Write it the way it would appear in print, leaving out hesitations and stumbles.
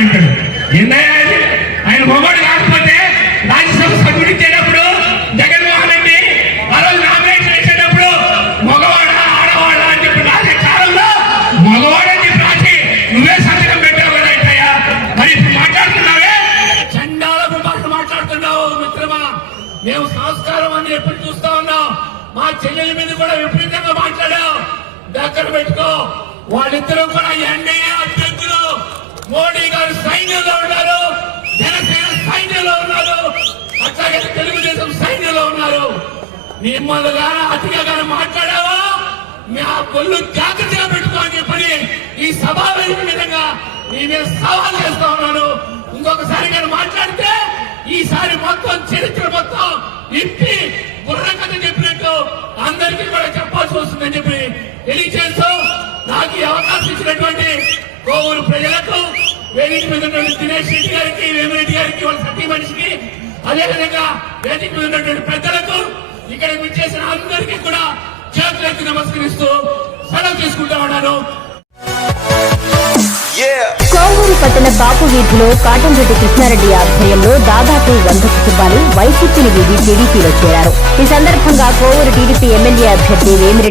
అంటాడు. ఏందయ్యా అది? ఆయన మొగోడు కాకపోతే రాజ్యసభ సభ్యుడు ఇచ్చేటప్పుడు జగన్మోహన్ రెడ్డి ఆ రోజు నామినేషన్ వేసేటప్పుడు మగవాడా ఆడవాడా అని చెప్పి రాసే కాలంలో మగవాడని చెప్పి రాసి నువ్వే సంతకం పెట్టావు కదా అయ్యా. మరి ఇప్పుడు మాట్లాడుతున్నావే చండాలకు మాట్లాడుతున్నావు మిత్రమా. మేము సంస్కారం అని ఎప్పుడు చూస్తా ఉన్నాం. మా చెల్లెల మీద కూడా విపరీతంగా మాట్లాడావు. దగ్గర పెట్టుకో. వాళ్ళిద్దరూ కూడా ఎన్డీఏ అభ్యర్థులు. మోడీ గారు సైన్యంలో ఉన్నారు, జనసేన సైన్యంలో ఉన్నారు, అట్లాగే తెలుగుదేశం సైన్యంలో ఉన్నారు. మిమ్మల్ని గాన అతిగా గాన మాట్లాడావా మా కొల్లు జాగ్రత్తగా పెట్టుకో అని చెప్పని ఈ సభా వేదిక విధంగా నేనే సవాల్ చేస్తా ఉన్నాను. ఇంకొకసారి నేను మాట్లాడితే ఈసారి మొత్తం చరిత్ర మొత్తం ఇప్పి బుర్రకథ చెప్పినట్టు అందరికీ కూడా చెప్పాల్సి వస్తుందని చెప్పి తెలియజేస్తూ నాకు ఈ అవకాశం ఇచ్చినటువంటి కోవూరు ప్రజలకు, వేదిక మీద ఉన్నటువంటి దినేష్ రెడ్డి గారికి, వేమిరెడ్డి గారికి, వాళ్ళ సతీ మనిషికి, అదేవిధంగా వేదిక మీద ఉన్నటువంటి పెద్దలకు, ఇక్కడ విచ్చేసిన అందరికీ కూడా చేతులెత్తి నమస్కరిస్తూ సెలవు తీసుకుంటా ఉన్నాను. కోవూరు పట్టణ బాపు వీధిలో కాటంరెడ్డి కృష్ణారెడ్డి ఆధ్వర్యంలో దాదాపు 100 కుటుంబాలు వైసీపీని వీడి టీడీపీలో చేరారు. ఈ సందర్భంగా కోవూరు టీడీపీ ఎమ్మెల్యే అభ్యర్థి వేమిరెడ్డి